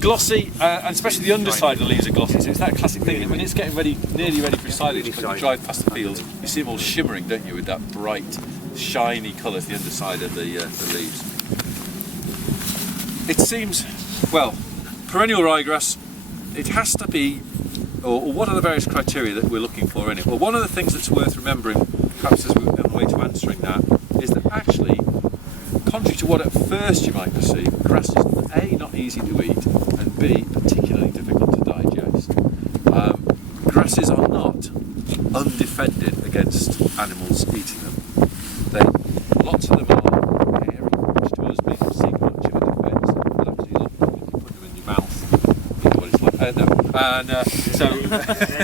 Glossy, and especially the underside of the leaves are glossy, so it's that classic thing that when it's getting ready, nearly ready for silage, when you drive past the fields, you see them all shimmering, don't you, with that bright, shiny colour to the underside of the leaves. It seems, well, perennial ryegrass, it has to be, or what are the various criteria that we're looking for in it? Well, one of the things that's worth remembering, perhaps as we're on the way to answering that, is that actually, contrary to what at first you might perceive, grass is A, not easy to eat, and B, particularly difficult to digest. Grasses are not undefended against animals eating them. Lots of them are hairy, which to us may not seem much of a defence, but actually is often you put them in your mouth, you know what it's like. So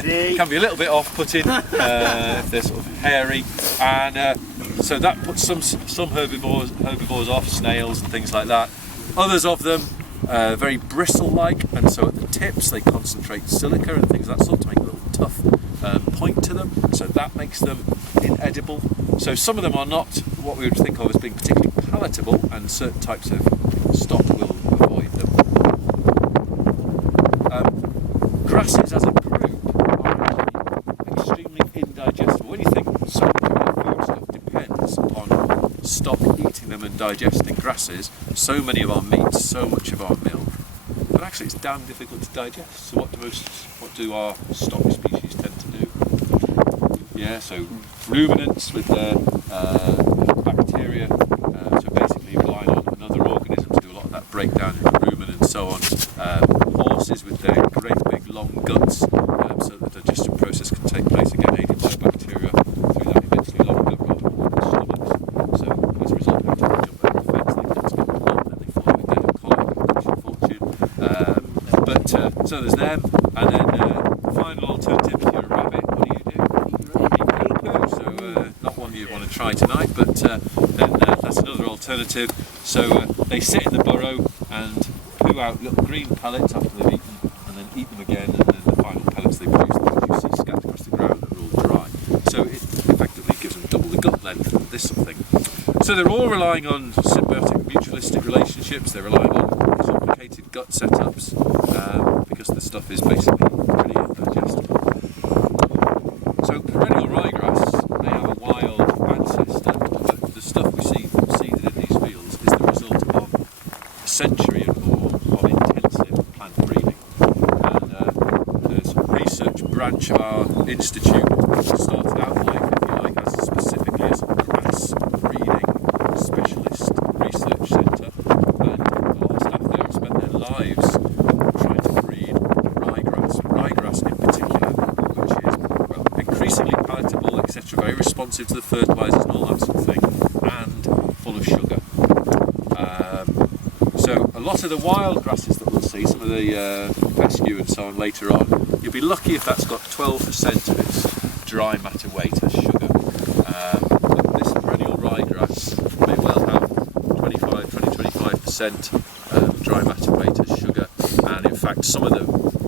it can be a little bit off-putting if they're sort of hairy, and so that puts some herbivores off, snails and things like that. Others of them very bristle-like, and so at the tips they concentrate silica and things of that sort to make a little tough point to them, so that makes them inedible. So some of them are not what we would think of as being particularly palatable, and certain types of stock will avoid them. Grasses as a group are actually extremely indigestible. When you think so much of our food stuff depends upon stock eating them and digesting grasses, so many of our meats, so much of our milk, but actually it's damn difficult to digest. So what do our stock species tend to do? Yeah, so ruminants with their bacteria, so basically relying on another organism to do a lot of that breakdown in the rumen and so on. Horses with their great big long guts, so that the digestion process can take place again, aided by bacteria through that immensely long gut rather than stomachs. So as a result, they have to jump over a fence, they guts get blocked, and they fall over dead of colic, which is a fortune. So there's them, and then the final alternative, if you're a rabbit, what do you do? Eat poo. So not one you'd want to try tonight, but then that's another alternative. So they sit in the burrow and poo out little green pellets after they've eaten, and then eat them again, and then the final pellets they produce, the ones you see scattered across the ground, are all dry. So it effectively gives them double the gut length of this sort of thing. So they're all relying on symbiotic mutualistic relationships, they're relying on complicated gut setups, because the stuff is basically pretty indigestible. So perennial ryegrass may have a wild ancestor, but the stuff we see seeded in these fields is the result of a century and more of intensive plant breeding. And the sort of research branch of our institute started out life, if you like, as specifically as a grass breeding specialist research centre, and a lot of staff there have spent their lives trying to breed ryegrass in particular, which is, well, increasingly palatable, etc., very responsive to the fertilisers and all that sort of thing, and full of sugar. So a lot of the wild grasses that we'll see, some of the fescue and so on later on, you'll be lucky if that's got 12% of its dry matter weight as sugar. But this perennial ryegrass may well have 20-25% dry matter weight as sugar, and in fact some of the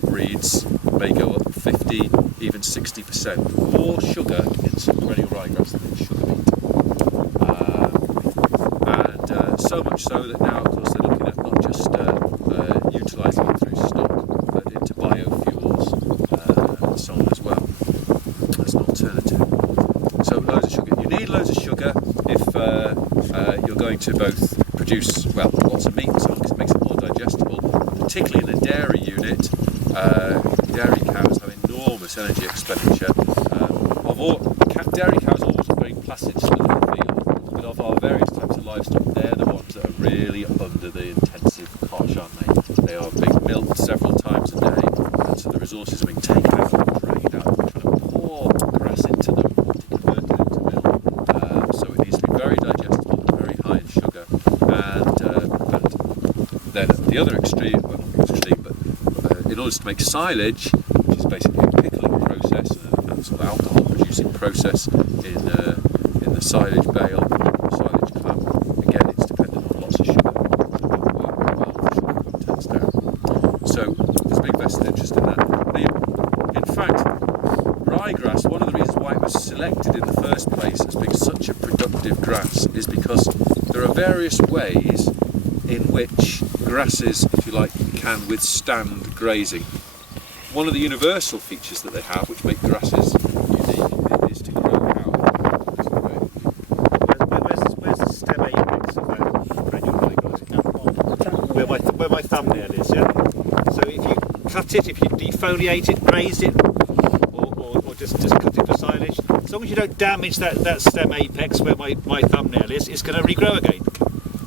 breeds may go up 50, even 60% more sugar in some perennial ryegrass than in sugar beet. And so much so that now, of course, they're looking at not just utilising it through stock, but into biofuels and so on as well, as an alternative. So loads of sugar. You need loads of sugar if you're going to both produce, well, lots of meat and so on, because it makes it more digestible, particularly in a dairy unit. Dairy cows have enormous energy expenditure. Dairy cows always look very placid still in the field, but of our various types of livestock, they're the ones that are really under the intensive cosh, aren't they? They are being milked several times a day, and so the resources are being taken out and drained out. We're trying to pour grass into them to convert it into milk. So it needs to be very digestible and very high in sugar. And then at the other extreme, well, not extreme, but in order to make silage, which is basically a pickling process and a sort of alcohol producing process in the silage bale, silage clam, again it's dependent on lots of sugar. Work very well the sugar contents down. So there's a big vested interest in that. In fact, ryegrass, one of the reasons why it was selected in the first place as being such a productive grass is because there are various ways in which grasses, if you like, can withstand grazing. One of the universal features that they have, which make grasses unique, is to grow out. Where's the stem apex of that perennial ryegrass? Where my thumbnail is, yeah? So if you cut it, if you defoliate it, graze it, or just cut it for silage, as long as you don't damage that stem apex where my thumbnail is, it's going to regrow again.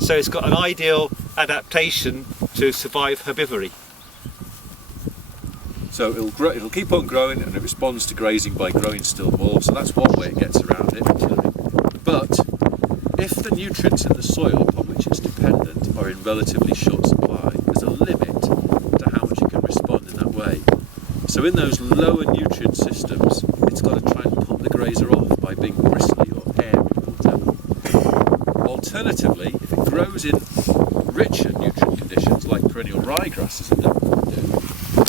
So it's got an ideal adaptation to survive herbivory. So it'll keep on growing, and it responds to grazing by growing still more, so that's one way it gets around it. But if the nutrients in the soil upon which it's dependent are in relatively short supply, there's a limit to how much it can respond in that way. So in those lower nutrient systems, it's got to try and put the grazer off by being bristly or hairy or whatever. Alternatively, if it grows in richer nutrient conditions like perennial ryegrasses do,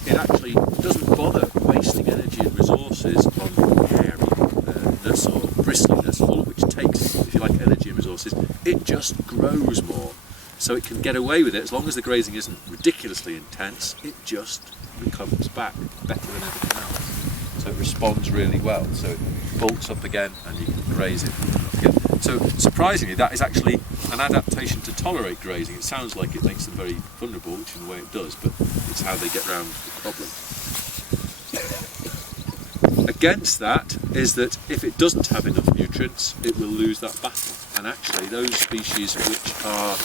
it actually doesn't bother wasting energy and resources on hairiness or bristliness, all of which takes, if you like, energy and resources. It just grows more. So it can get away with it as long as the grazing isn't ridiculously intense. It just comes back better than everything else. So it responds really well. So it bulks up again and you can graze it again. So surprisingly, that is actually an adaptation to tolerate grazing. It sounds like it makes them very vulnerable, which in a way it does, but it's how they get around the problem. Against that is that if it doesn't have enough nutrients, it will lose that battle. And actually those species which are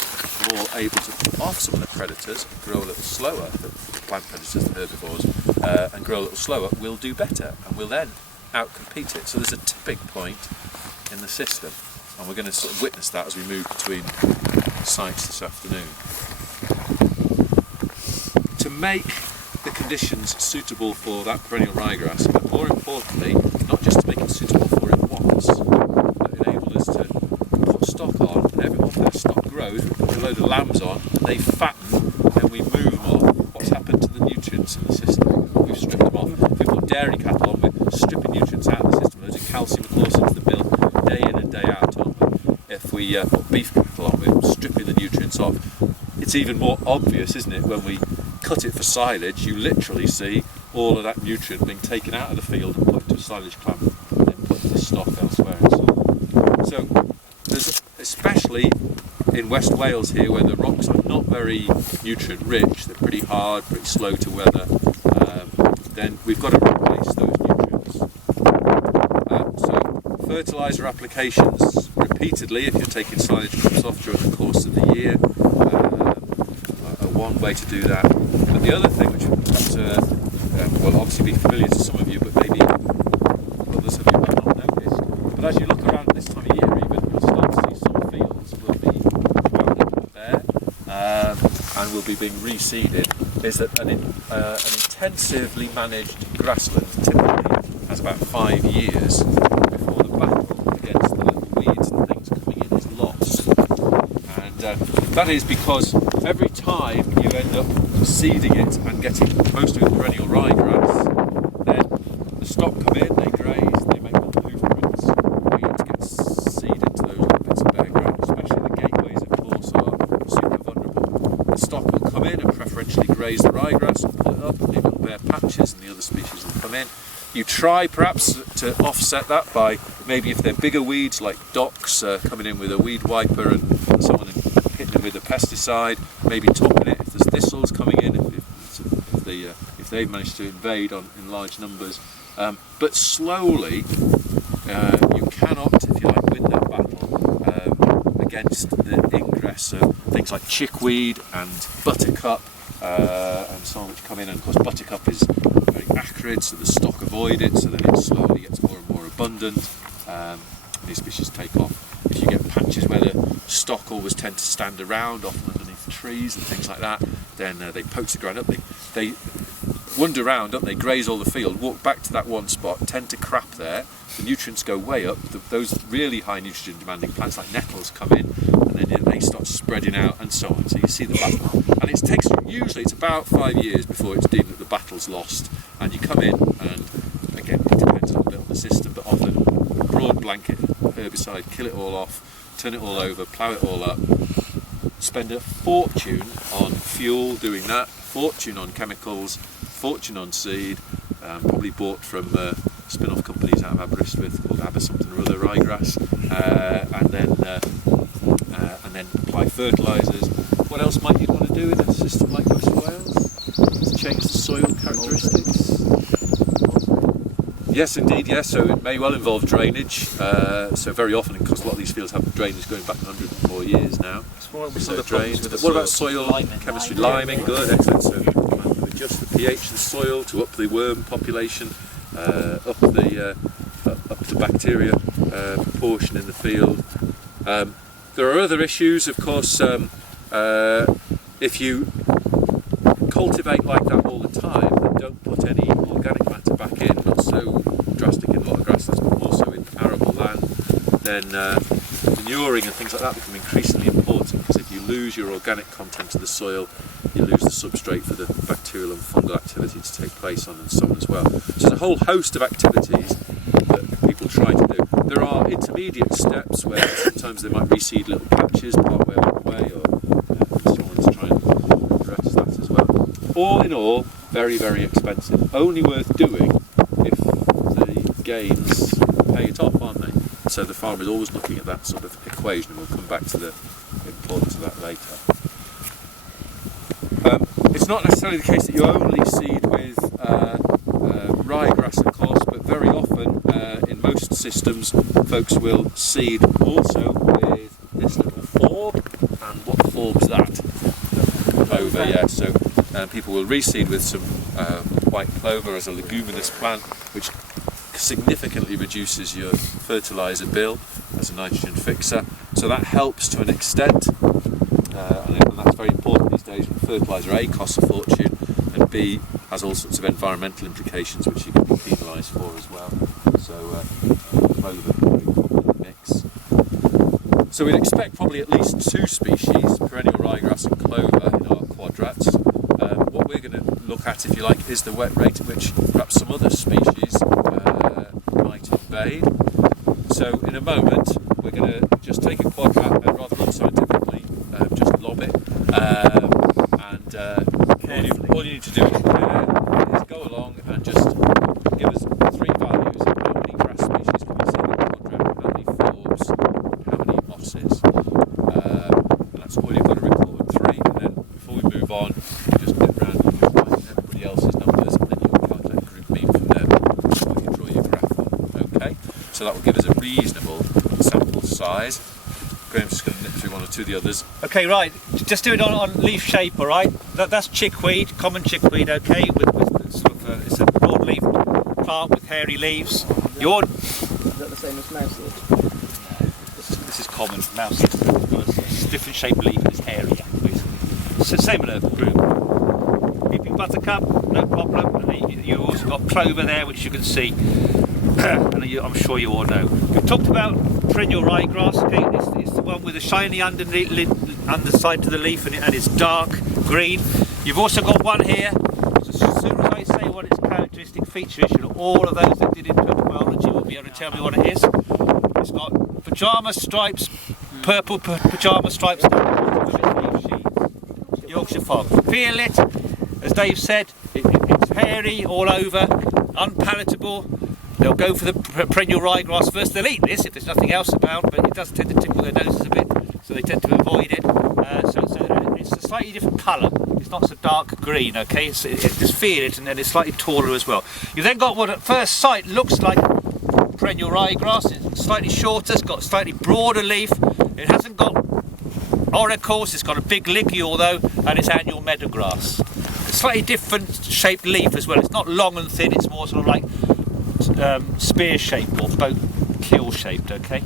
more able to put off some of the predators, grow a little slower, the plant predators, the herbivores, and grow a little slower, will do better and will then outcompete it. So there's a tipping point in the system, and we're going to sort of witness that as we move between sites this afternoon. To make the conditions suitable for that perennial ryegrass, but more importantly, not just to make it suitable for it once, but enable us to put stock on, and every once that stock grows, we put a load of lambs on, and they fatten, and then we move them off. What's happened to the nutrients in the system? We've stripped them off. If we put dairy cattle on, we're stripping nutrients out of the system. Loads of calcium and course into the milk, day in and day out on. If we put beef cattle on, we're stripping the nutrients off. It's even more obvious, isn't it, when we cut it for silage, you literally see all of that nutrient being taken out of the field and put into a silage clamp and then put into stock elsewhere and so on. So there's, especially in West Wales here, where the rocks are not very nutrient rich, they're pretty hard, pretty slow to weather, then we've got to replace those nutrients. So fertiliser applications repeatedly, if you're taking silage crops off during the course of the year, one way to do that. But the other thing, which perhaps will obviously be familiar to some of you, but maybe others of you might not noticed, but as you look around this time of year even, you'll start to see some fields will be rounded bare and will be being reseeded. Is that an intensively managed grassland typically has about 5 years before the battle against the little weeds and things coming in is lost. And that is because every time you end up seeding it and getting most of it perennial ryegrass, then the stock come in, they graze, they make little hoofprints. Weeds get seeded to those little bits of bare ground, especially the gateways, of course, are super vulnerable. The stock will come in and preferentially graze the ryegrass and pull it up and leave little bare patches, and the other species will come in. You try perhaps to offset that by maybe if they're bigger weeds like docks, coming in with a weed wiper and someone hitting them with a pesticide, maybe topping it if there's thistles coming in, if they've managed to invade in large numbers. But slowly, you cannot, if you like, win that battle against the ingress of things like chickweed and buttercup and so on, which come in. And of course, buttercup is very acrid, so the stock avoid it, so then it slowly gets more and more abundant. These species take off. If you get patches where the stock always tend to stand around, often underneath trees and things like that, then they poach the ground up. They wander around, don't they? Graze all the field, walk back to that one spot, tend to crap there. The nutrients go way up. Those really high nitrogen demanding plants like nettles come in, and then they start spreading out and so on. So you see the battle, and it takes usually it's about 5 years before it's deemed that the battle's lost, and you come in, and again it depends a little bit on the system, but often broad blanket herbicide, kill it all off, turn it all over, plough it all up, spend a fortune on fuel doing that, fortune on chemicals, fortune on seed, probably bought from spin-off companies out of Aberystwyth called Aber something or other ryegrass, and then apply fertilisers. What else might you want to do in a system like West Wales? Change the soil characteristics. Yes, indeed, yes. So it may well involve drainage. So very often, because a lot of these fields have drainage going back 104 years now. So drained. What about soil chemistry? Liming, good, excellent. So to adjust the pH of the soil, to up the worm population, up the bacteria proportion in the field. There are other issues, of course. If you cultivate like that all the time and don't put any organic matter back in, not so drastic in a lot of grasslands but more so in arable land, then manuring and things like that become increasingly important, because if you lose your organic content of the soil, you lose the substrate for the bacterial and fungal activity to take place on, and so on as well. So there's a whole host of activities that people try to do. There are intermediate steps where sometimes they might reseed little patches part way along the way, or so on, to try and address that as well. All in all, very, very expensive. Only worth doing if the gains pay it off, aren't they? So the farmer is always looking at that sort of equation, and we'll come back to the importance of that later. It's not necessarily the case that you only seed with ryegrass, of course, but very often in most systems folks will seed also with this little forb. And what forb's that? Clover, yeah. So people will reseed with some white clover as a leguminous plant, which significantly reduces your fertiliser bill as a nitrogen fixer. So that helps to an extent, and that's very important these days when fertiliser A costs a fortune and B has all sorts of environmental implications which you can be penalised for as well. So clover, very common in the mix. So we'd expect probably at least 2 species, perennial ryegrass and clover, in our quadrats. What we're going to look at, if you like, is the wet rate at which perhaps some other species might invade. So in a moment we're going to just take a quadrat and rather unscientifically just lob it, and all you need to do is go along and just give us 3 values of how many grass species can we see in the quadrat, how many forbs, how many mosses, and that's all you've got to record, 3, and then before we move on, just get round and write everybody else's numbers, and then you'll calculate group mean from there, so you can draw your graph on. Okay, so that will give us a reasonable sample size. Graham's just going to nip through 1 or 2 of the others. Okay, right, just do it on leaf shape, alright? That's chickweed, common chickweed, okay? With sort of it's a broadleaf plant with hairy leaves. Is that the same as mousewood? This is common mousewood. It's a different shaped leaf and it's hairy. So same with a group. Weeping buttercup, no problem. And you've also got clover there, which you can see. And I'm sure you all know. We talked about perennial ryegrass. Okay, it's the one with the shiny underside to the leaf, and it's dark green. You've also got one here. So as soon as I say what its characteristic feature is, all of those that did biology will be able to tell me what it is. It's got pyjama stripes, purple pyjama stripes down the leaf sheath. Yorkshire fog. Feel it, as Dave said. It's hairy all over, unpalatable. They'll go for the perennial ryegrass first. They'll eat this if there's nothing else about, but it does tend to tickle their noses a bit, so they tend to avoid it. So it's a slightly different colour. It's not so dark green, okay? Just feel it, and then it's slightly taller as well. You've then got what at first sight looks like perennial ryegrass. It's slightly shorter, it's got a slightly broader leaf. It hasn't got auricles, it's got a big ligule though, and it's annual meadowgrass. It's slightly different shaped leaf as well. It's not long and thin, it's more sort of like spear shaped or boat keel shaped, okay?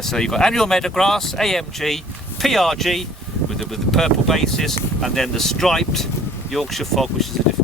So you've got annual meadowgrass, AMG, PRG with the purple bases, and then the striped Yorkshire fog, which is a different